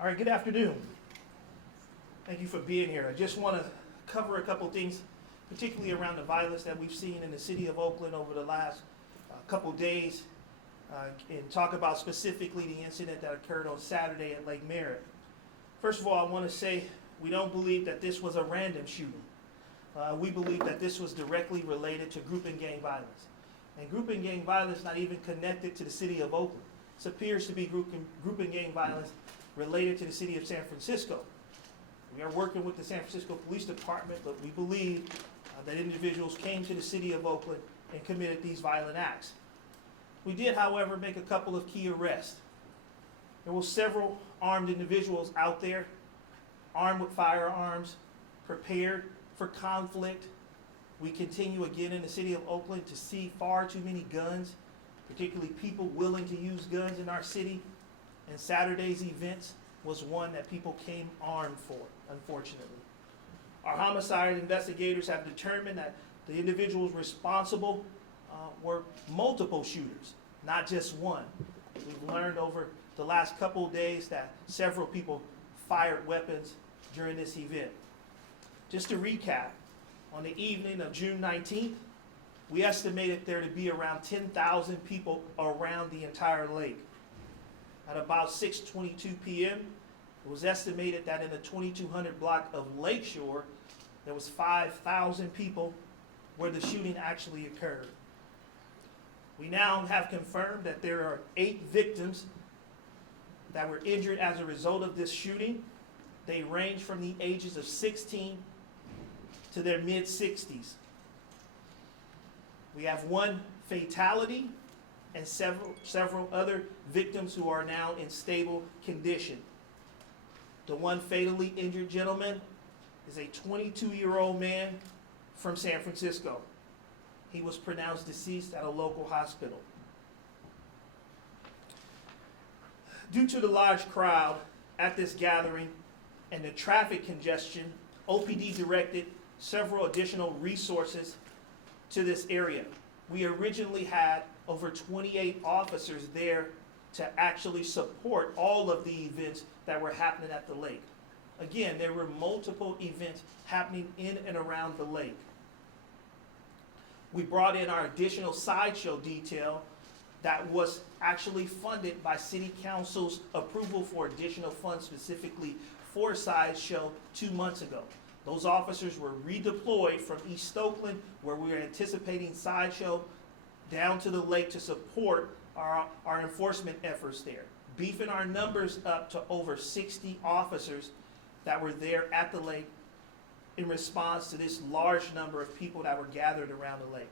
All right, good afternoon. Thank you for being here. I just want to cover a couple things, particularly around the violence that we've seen in the city of Oakland over the last couple days, and talk about specifically the incident that occurred on Saturday at Lake Merritt. First of all, I want to say we don't believe that this was a random shooting. We believe that this was directly related to group and gang violence. And group and gang violence not even connected to the city of Oakland. This appears to be group and gang violence related to the city of San Francisco. We are working with the San Francisco Police Department, but we believe that individuals came to the city of Oakland and committed these violent acts. We did, however, make a couple of key arrests. There were several armed individuals out there, armed with firearms, prepared for conflict. We continue again in the city of Oakland to see far too many guns, particularly people willing to use guns in our city. And Saturday's events was one that people came armed for, unfortunately. Our homicide investigators have determined that the individuals responsible were multiple shooters, not just one. We've learned over the last couple of days that several people fired weapons during this event. Just to recap, on the evening of June 19th, we estimated there to be around 10,000 people around the entire lake. At about 6:22 p.m., it was estimated that in the 2200 block of Lakeshore, there was 5,000 people where the shooting actually occurred. We now have confirmed that there are 8 victims that were injured as a result of this shooting. They range from the ages of 16 to their mid-60s. We have 1 fatality and several other victims who are now in stable condition. The one fatally injured gentleman is a 22-year-old man from San Francisco. He was pronounced deceased at a local hospital. Due to the large crowd at this gathering and the traffic congestion, OPD directed several additional resources to this area. We originally had over 28 officers there to actually support all of the events that were happening at the lake. Again, there were multiple events happening in and around the lake. We brought in our additional sideshow detail that was actually funded by City Council's approval for additional funds specifically for sideshow 2 months ago. Those officers were redeployed from East Oakland, where we were anticipating sideshow, down to the lake to support our enforcement efforts there, beefing our numbers up to over 60 officers that were there at the lake in response to this large number of people that were gathered around the lake.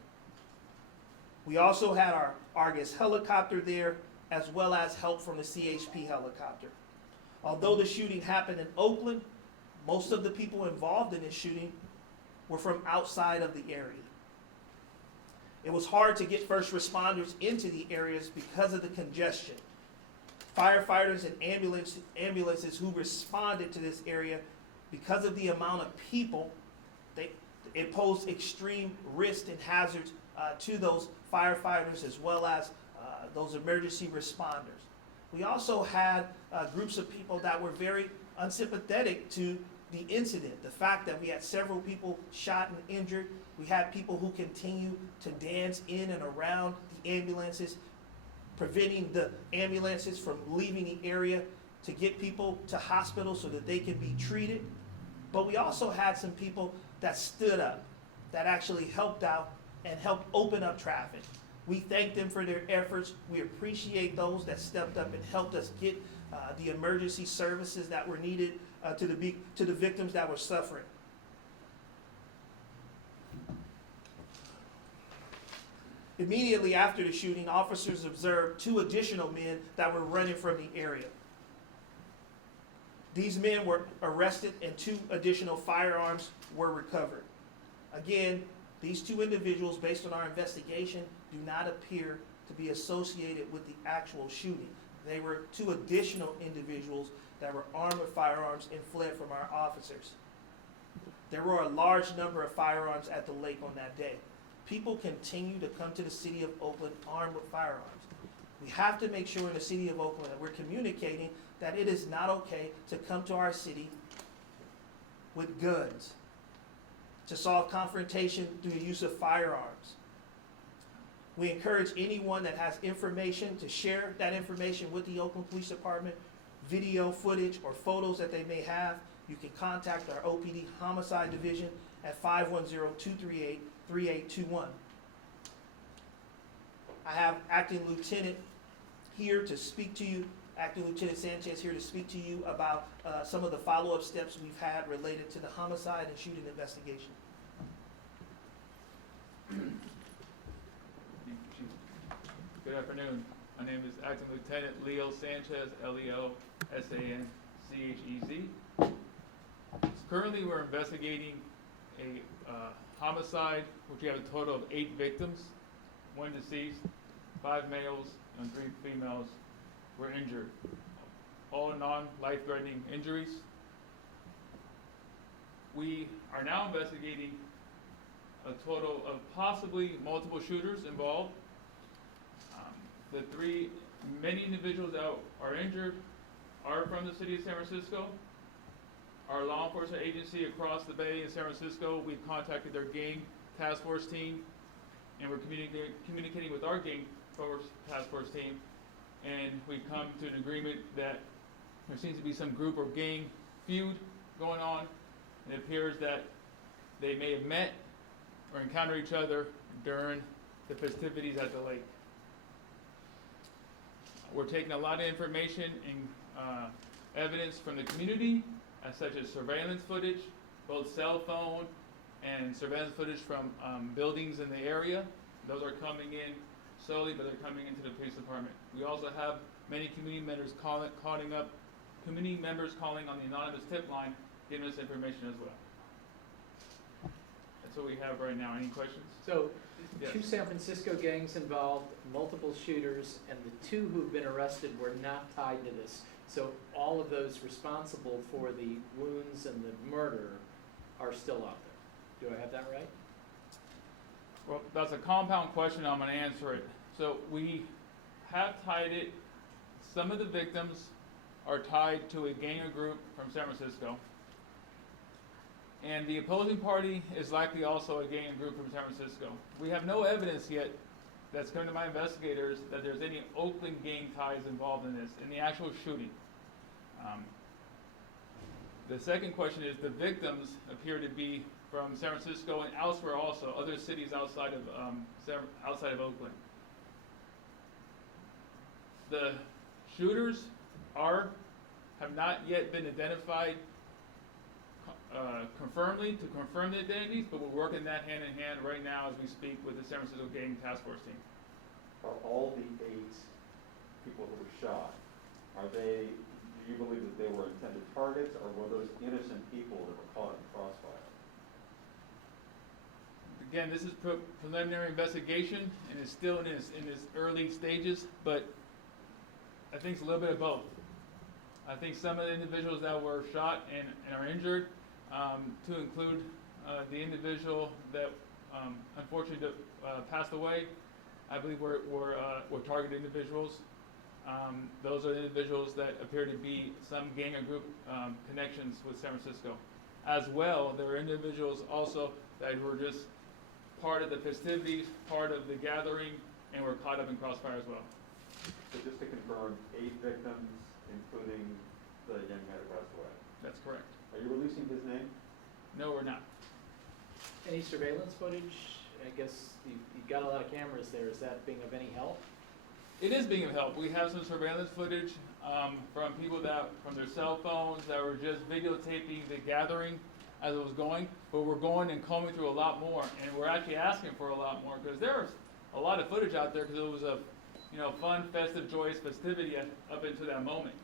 We also had our Argus helicopter there, as well as help from the CHP helicopter. Although the shooting happened in Oakland, most of the people involved in this shooting were from outside of the area. It was hard to get first responders into the areas because of the congestion. Firefighters and ambulances who responded to this area, because of the amount of people, it posed extreme risk and hazards to those firefighters as well as those emergency responders. We also had groups of people that were very unsympathetic to the incident. The fact that we had several people shot and injured. We had people who continue to dance in and around the ambulances, preventing the ambulances from leaving the area to get people to hospitals so that they can be treated. But we also had some people that stood up, that actually helped out and helped open up traffic. We thank them for their efforts. We appreciate those that stepped up and helped us get the emergency services that were needed to the victims that were suffering. Immediately after the shooting, officers observed 2 additional men that were running from the area. These men were arrested and 2 additional firearms were recovered. Again, these 2 individuals, based on our investigation, do not appear to be associated with the actual shooting. They were 2 additional individuals that were armed with firearms and fled from our officers. There were a large number of firearms at the lake on that day. People continue to come to the city of Oakland armed with firearms. We have to make sure in the city of Oakland that we're communicating that it is not okay to come to our city with guns, to solve confrontation through the use of firearms. We encourage anyone that has information to share that information with the Oakland Police Department, video footage or photos that they may have. You can contact our OPD Homicide Division at 510-238-3821. I have Acting Lieutenant here to speak to you, Acting Lieutenant Sanchez here to speak to you about some of the follow-up steps we've had related to the homicide and shooting investigation. Good afternoon. My name is Acting Lieutenant Leo Sanchez, Leosanchez. Currently, we're investigating a homicide, which we have a total of 8 victims, 1 deceased, 5 males, and 3 females were injured. All non-life-threatening injuries. We are now investigating a total of possibly multiple shooters involved. Many individuals that are injured are from the city of San Francisco. Our law enforcement agency across the bay in San Francisco, we've contacted their gang task force team, and we're communicating with our gang task force team, and we've come to an agreement that there seems to be some group or gang feud going on. It appears that they may have met or encountered each other during the festivities at the lake. We're taking a lot of information and evidence from the community, such as surveillance footage, both cell phone and surveillance footage from buildings in the area. Those are coming in slowly, but they're coming into the police department. We also have many community members calling on the anonymous tip line, giving us information as well. That's what we have right now. Any questions? So, Yes. 2 San Francisco gangs involved, multiple shooters, and the 2 who've been arrested were not tied to this. So all of those responsible for the wounds and the murder are still out there. Do I have that right? Well, that's a compound question. I'm going to answer it. So we have tied it. Some of the victims are tied to a gang or group from San Francisco. And the opposing party is likely also a gang and group from San Francisco. We have no evidence yet that's come to my investigators that there's any Oakland gang ties involved in this, in the actual shooting. The second question is the victims appear to be from San Francisco and elsewhere also, other cities outside of Oakland. The shooters have not yet been identified to confirm the identities, but we're working that hand in hand right now as we speak with the San Francisco Gang Task Force team. Are all the 8 people who were shot, do you believe that they were intended targets, or were those innocent people that were caught in the crossfire? Again, this is preliminary investigation, and it's still in its early stages, but I think it's a little bit of both. I think some of the individuals that were shot and are injured, to include the individual that unfortunately passed away, I believe were targeted individuals. Those are individuals that appear to be some gang or group connections with San Francisco. As well, there are individuals also that were just part of the festivities, part of the gathering, and were caught up in crossfire as well. So just to confirm, 8 victims, including the young man who passed away. That's correct. Are you releasing his name? No, we're not. Any surveillance footage? I guess you've got a lot of cameras there. Is that being of any help? It is being of help. We have some surveillance footage from people from their cell phones that were just videotaping the gathering as it was going, but we're going and combing through a lot more, and we're actually asking for a lot more because there's a lot of footage out there because it was a fun, festive, joyous festivity up into that moment.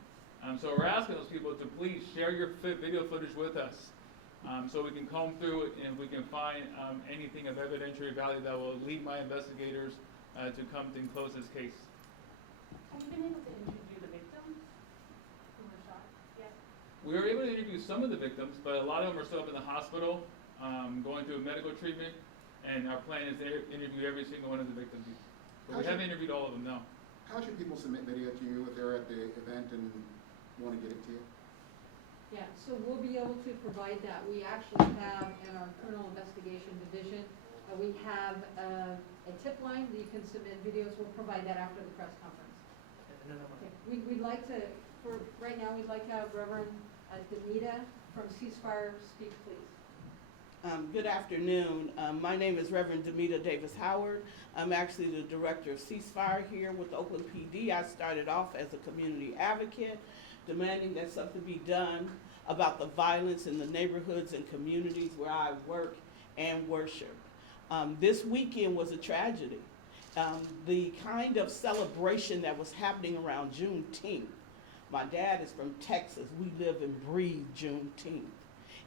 So we're asking those people to please share your video footage with us so we can comb through it and we can find anything of evidentiary value that will lead my investigators to come and close this case. Have you been able to interview the victims who were shot yet? We were able to interview some of the victims, but a lot of them are still up in the hospital going through medical treatment, and our plan is to interview every single one of the victims. But we haven't interviewed all of them, no. how should people submit video to you if they're at the event and want to get it to you? Yeah, so we'll be able to provide that. We actually have in our criminal investigation division, we have a tip line that you can submit videos. We'll provide that after the press conference. Okay. We'd like to, for right now, we'd like to have Reverend Demita from Ceasefire speak, please. Good afternoon. My name is Reverend Demita Davis Howard. I'm actually the director of Ceasefire here with the Oakland PD. I started off as a community advocate, demanding that something be done about the violence in the neighborhoods and communities where I work and worship. This weekend was a tragedy. The kind of celebration that was happening around Juneteenth. My dad is from Texas. We live and breathe Juneteenth.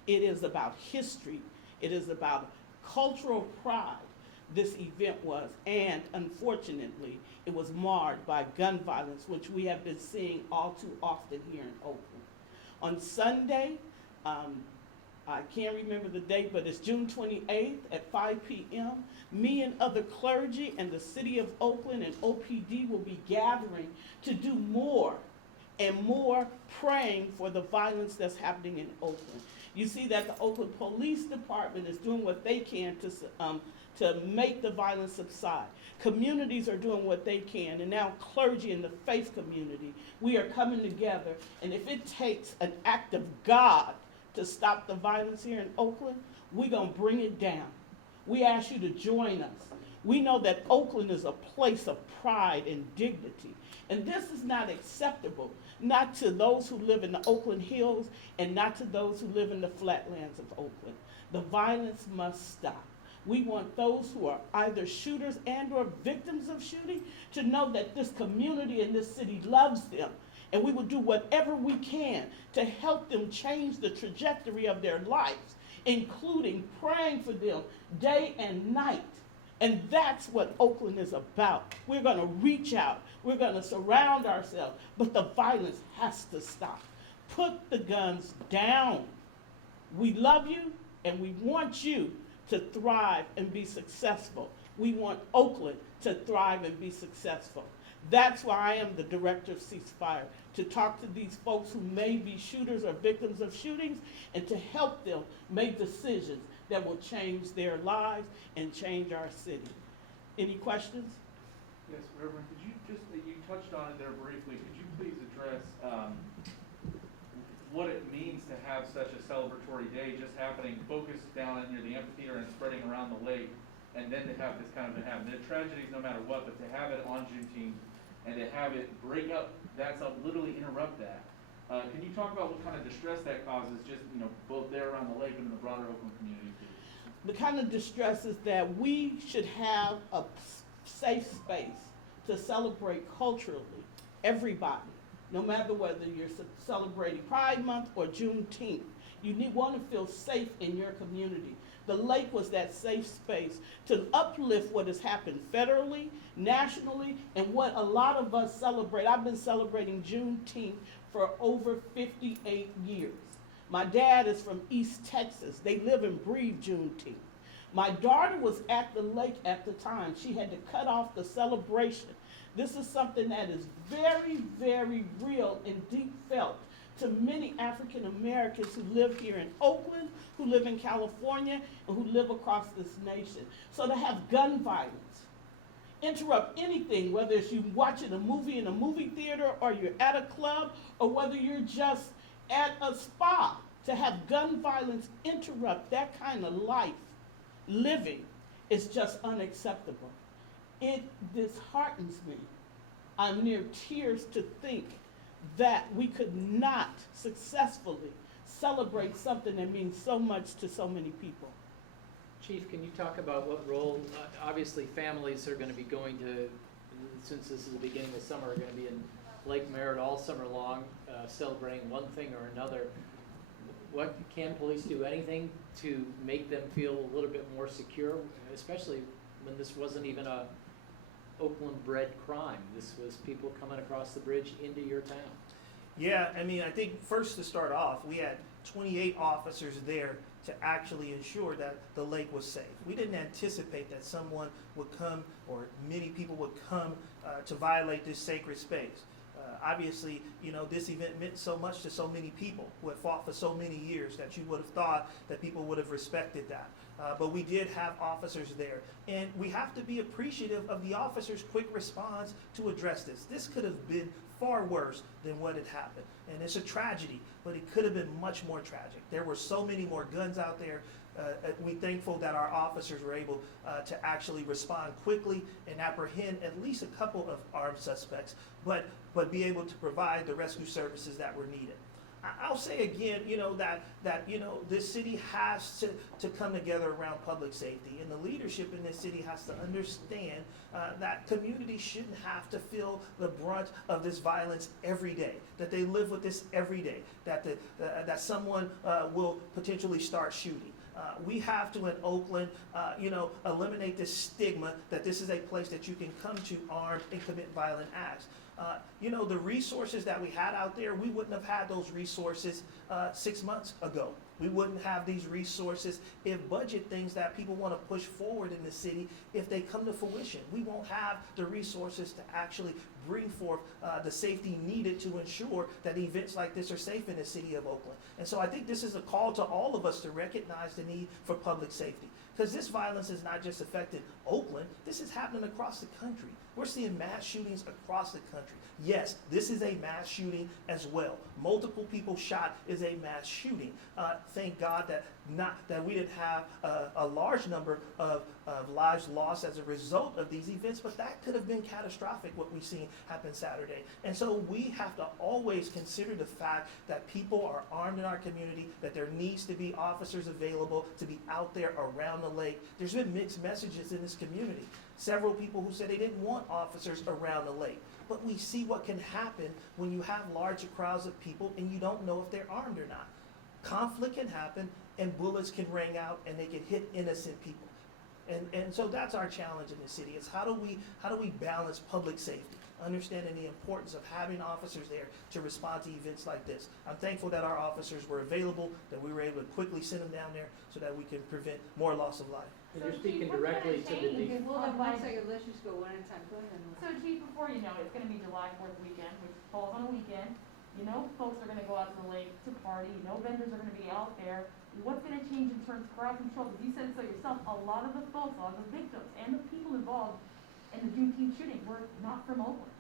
It is about history. It is about cultural pride, this event was, and unfortunately, it was marred by gun violence, which we have been seeing all too often here in Oakland. On Sunday, I can't remember the date, but it's June 28th at 5 p.m., me and other clergy and the city of Oakland and OPD will be gathering to do more and more praying for the violence that's happening in Oakland. You see that the Oakland Police Department is doing what they can to make the violence subside. Communities are doing what they can, and now clergy in the faith community, we are coming together, and if it takes an act of God to stop the violence here in Oakland, we're gonna bring it down. We ask you to join us. We know that Oakland is a place of pride and dignity, and this is not acceptable, not to those who live in the Oakland Hills and not to those who live in the flatlands of Oakland. The violence must stop. We want those who are either shooters and or victims of shooting to know that this community and this city loves them, and we will do whatever we can to help them change the trajectory of their lives, including praying for them day and night. And that's what Oakland is about. We're gonna reach out, we're gonna surround ourselves, but the violence has to stop. Put the guns down. We love you and we want you to thrive and be successful. We want Oakland to thrive and be successful. That's why I am the director of Ceasefire, to talk to these folks who may be shooters or victims of shootings and to help them make decisions that will change their lives and change our city. Any questions? Yes, Reverend, could you just, you touched on it there briefly, could you please address what it means to have such a celebratory day just happening, focused down near the amphitheater and spreading around the lake, and then to have this kind of event happen? The tragedies no matter what, but to have it on Juneteenth and to have it break up, that's literally interrupt that. Can you talk about what kind of distress that causes, just, you know, both there around the lake and in the broader Oakland community? The kind of distress is that we should have a safe space to celebrate culturally, everybody, no matter whether you're celebrating Pride Month or Juneteenth. You want to feel safe in your community. The lake was that safe space to uplift what has happened federally, nationally, and what a lot of us celebrate. I've been celebrating Juneteenth for over 58 years. My dad is from East Texas. They live and breathe Juneteenth. My daughter was at the lake at the time. She had to cut off the celebration. This is something that is very, very real and deep felt to many African Americans who live here in Oakland, who live in California, and who live across this nation. So to have gun violence interrupt anything, whether it's you watching a movie in a movie theater or you're at a club or whether you're just at a spa, to have gun violence interrupt that kind of life living is just unacceptable. It disheartens me. I'm near tears to think that we could not successfully celebrate something that means so much to so many people. Chief, can you talk about what role, obviously families are gonna be going to, since this is the beginning of summer, are gonna be in Lake Merritt all summer long, celebrating one thing or another. What can police do? Anything to make them feel a little bit more secure, especially when this wasn't even a Oakland-bred crime? This was people coming across the bridge into your town. Yeah, I mean, I think first to start off, we had 28 officers there to actually ensure that the lake was safe. We didn't anticipate that someone would come, or many people would come to violate this sacred space. Obviously, this event meant so much to so many people who had fought for so many years that you would have thought that people would have respected that. But we did have officers there. And we have to be appreciative of the officers' quick response to address this. This could have been far worse than what had happened. And it's a tragedy, but it could have been much more tragic. There were so many more guns out there. We're thankful that our officers were able to actually respond quickly and apprehend at least a couple of armed suspects, but be able to provide the rescue services that were needed. I'll say again, that this city has to come together around public safety, and the leadership in this city has to understand that communities shouldn't have to feel the brunt of this violence every day, that they live with this every day, that someone will potentially start shooting. We have to, in Oakland, eliminate this stigma that this is a place that you can come to armed and commit violent acts. The resources that we had out there, we wouldn't have had those resources 6 months ago. We wouldn't have these resources if budget things that people want to push forward in the city, if they come to fruition. We won't have the resources to actually bring forth the safety needed to ensure that events like this are safe in the city of Oakland. And so I think this is a call to all of us to recognize the need for public safety. Because this violence is not just affecting Oakland, this is happening across the country. We're seeing mass shootings across the country. Yes, this is a mass shooting as well. Multiple people shot is a mass shooting. Thank God that we didn't have a large number of lives lost as a result of these events, but that could have been catastrophic, what we've seen happen Saturday. And so we have to always consider the fact that people are armed in our community, that there needs to be officers available to be out there around the lake. There's been mixed messages in this community. Several people who said they didn't want officers around the lake. But we see what can happen when you have large crowds of people and you don't know if they're armed or not. Conflict can happen and bullets can ring out and they can hit innocent people. And so that's our challenge in the city, is how do we balance public safety, understanding the importance of having officers there to respond to events like this. I'm thankful that our officers were available, that we were able to quickly send them down there so that we can prevent more loss of life. And you're speaking directly to the Chief, Hold on one second, let's just go one at a time. Go ahead. So Chief, before you know it, it's gonna be July 4th weekend, which falls on a weekend. Folks are gonna go out to the lake to party, vendors are gonna be out there. What's gonna change in terms of crowd control? Because you said so yourself, a lot of the folks, a lot of the victims, and the people involved in the Juneteenth shooting were not from Oakland.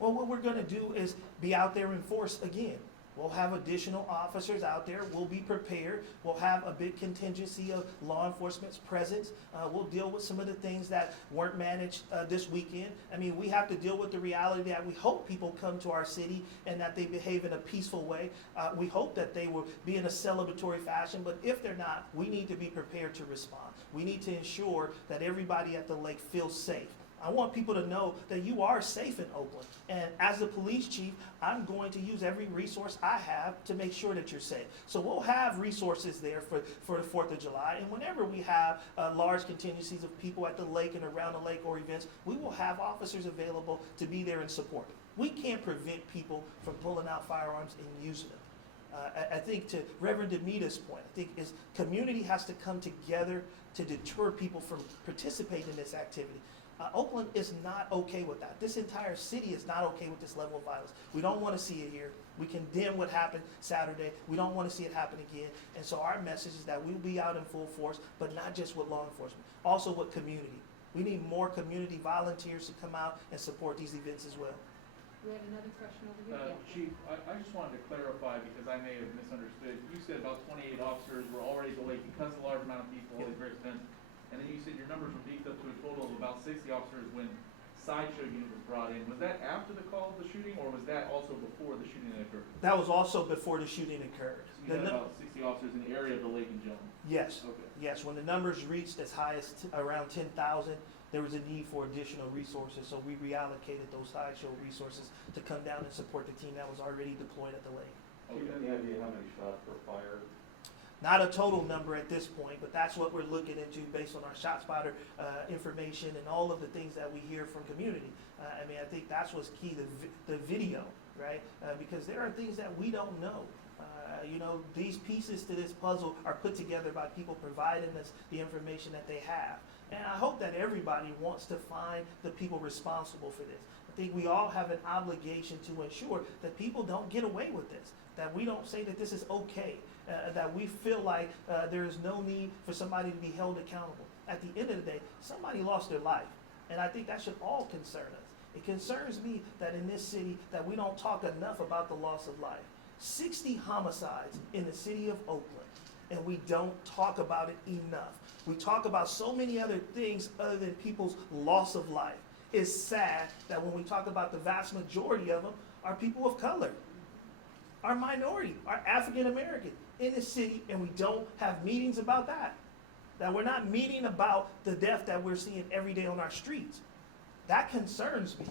Well, what we're gonna do is be out there in force again. We'll have additional officers out there. We'll be prepared. We'll have a big contingency of law enforcement's presence. We'll deal with some of the things that weren't managed this weekend. I mean, we have to deal with the reality that we hope people come to our city and that they behave in a peaceful way. We hope that they will be in a celebratory fashion, but if they're not, we need to be prepared to respond. We need to ensure that everybody at the lake feels safe. I want people to know that you are safe in Oakland. And as the police chief, I'm going to use every resource I have to make sure that you're safe. So we'll have resources there for the 4th of July. And whenever we have large contingencies of people at the lake and around the lake or events, we will have officers available to be there in support. We can't prevent people from pulling out firearms and using them. I think to Reverend Demita's point, I think is community has to come together to deter people from participating in this activity. Oakland is not okay with that. This entire city is not okay with this level of violence. We don't want to see it here. We condemn what happened Saturday. We don't want to see it happen again. And so our message is that we'll be out in full force, but not just with law enforcement, also with community. We need more community volunteers to come out and support these events as well. We have another question over here. Yeah. Chief, I just wanted to clarify because I may have misunderstood. You said about 28 officers were already at the lake because of the large amount of people, all these various events. And then you said your numbers were beefed up to a total of about 60 officers when sideshow unit was brought in. Was that after the call of the shooting, or was that also before the shooting occurred? That was also before the shooting occurred. So you had about 60 officers in the area of the lake in general? Yes. Okay. Yes, when the numbers reached as high as around 10,000, there was a need for additional resources, so we reallocated those sideshow resources to come down and support the team that was already deployed at the lake. Do you have any idea how many shots were fired? Not a total number at this point, but that's what we're looking into based on our ShotSpotter information and all of the things that we hear from community. I think that's what's key, the video, right? Because there are things that we don't know. These pieces to this puzzle are put together by people providing us the information that they have. And I hope that everybody wants to find the people responsible for this. I think we all have an obligation to ensure that people don't get away with this, that we don't say that this is okay, that we feel like there is no need for somebody to be held accountable. At the end of the day, somebody lost their life, and I think that should all concern us. It concerns me that in this city that we don't talk enough about the loss of life. 60 homicides in the city of Oakland, and we don't talk about it enough. We talk about so many other things other than people's loss of life. It's sad that when we talk about the vast majority of them are people of color, are minority, are African American in the city, and we don't have meetings about that. That we're not meeting about the death that we're seeing every day on our streets. That concerns me.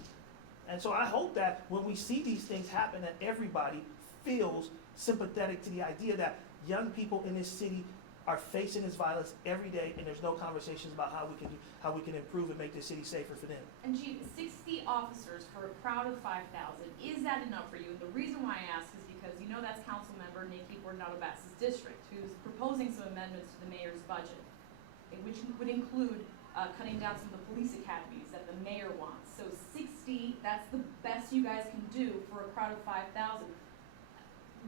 And so I hope that when we see these things happen, that everybody feels sympathetic to the idea that young people in this city are facing this violence every day, and there's no conversations about how we can improve and make this city safer for them. And Chief, 60 officers for a crowd of 5,000, is that enough for you? And the reason why I ask is because you know that's Councilmember Nikki Fortunato-Bass's district, who's proposing some amendments to the mayor's budget, which would include cutting down some of the police academies that the mayor wants. So 60, that's the best you guys can do for a crowd of 5,000.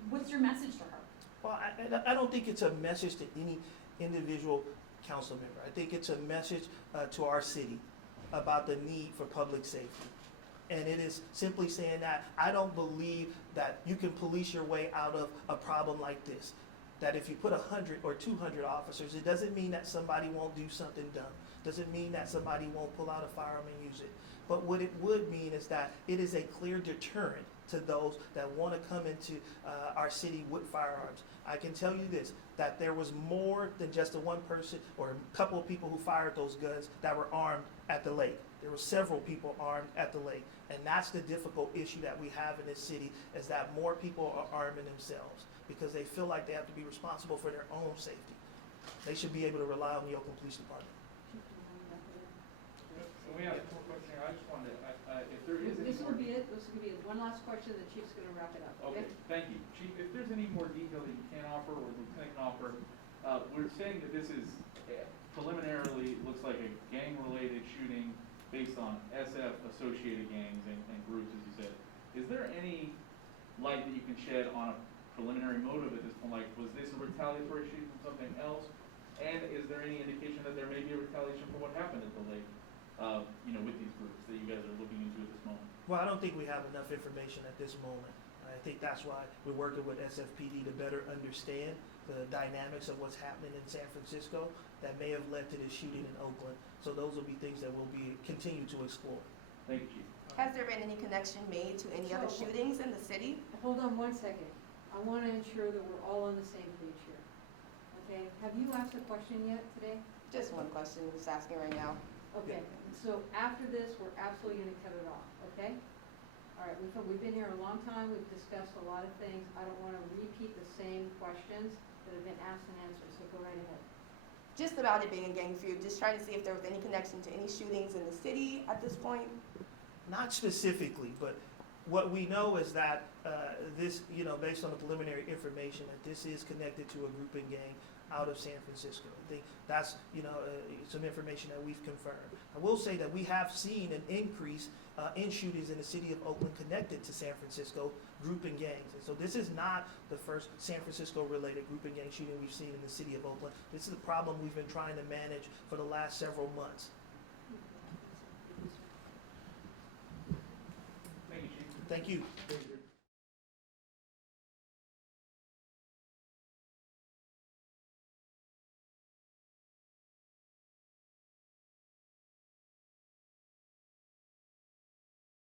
What's your message to her? Well, I don't think it's a message to any individual council member. I think it's a message to our city about the need for public safety. And it is simply saying that I don't believe that you can police your way out of a problem like this. That if you put 100 or 200 officers, it doesn't mean that somebody won't do something dumb. Doesn't mean that somebody won't pull out a firearm and use it. But what it would mean is that it is a clear deterrent to those that want to come into our city with firearms. I can tell you this, that there was more than just the one person or a couple of people who fired those guns that were armed at the lake. There were several people armed at the lake. And that's the difficult issue that we have in this city, is that more people are arming themselves because they feel like they have to be responsible for their own safety. They should be able to rely on the Oakland Police Department. So we have a quick question here. I just wanted to, if there is any This more. will be it, this will be it. One last question, the chief's gonna wrap it up, Okay, thank you. Chief, if there's any more detail that you can offer or Lieutenant can offer, we're saying that this is preliminarily looks like a gang-related shooting based on SF-associated gangs and groups, as you said. Is there any light that you can shed on a preliminary motive at this point? Like, was this a retaliatory shooting from something else? And is there any indication that there may be a retaliation for what happened at the lake, with these groups that you guys are looking into at this moment? Well, I don't think we have enough information at this moment. I think that's why we're working with SFPD to better understand the dynamics of what's happening in San Francisco that may have led to this shooting in Oakland. So those will be things that we'll continue to explore. Thank you, Chief. Has there been any connection made to any other shootings in the city? Hold on one second. I wanna ensure that we're all on the same page here. Okay, have you asked a question yet today? Just one question, I'm just asking right now. Okay, so after this, we're absolutely gonna cut it off, okay? All right, we've been here a long time, we've discussed a lot of things. I don't wanna repeat the same questions that have been asked and answered, so go right ahead. Just about it being a gang feud, just trying to see if there was any connection to any shootings in the city at this point. Not specifically, but what we know is that this, based on the preliminary information, that this is connected to a group and gang out of San Francisco. I think that's, some information that we've confirmed. I will say that we have seen an increase in shootings in the city of Oakland connected to San Francisco group and gangs. And so this is not the first San Francisco-related group and gang shooting we've seen in the city of Oakland. This is a problem we've been trying to manage for the last several months. Thank you, Chief. Thank you.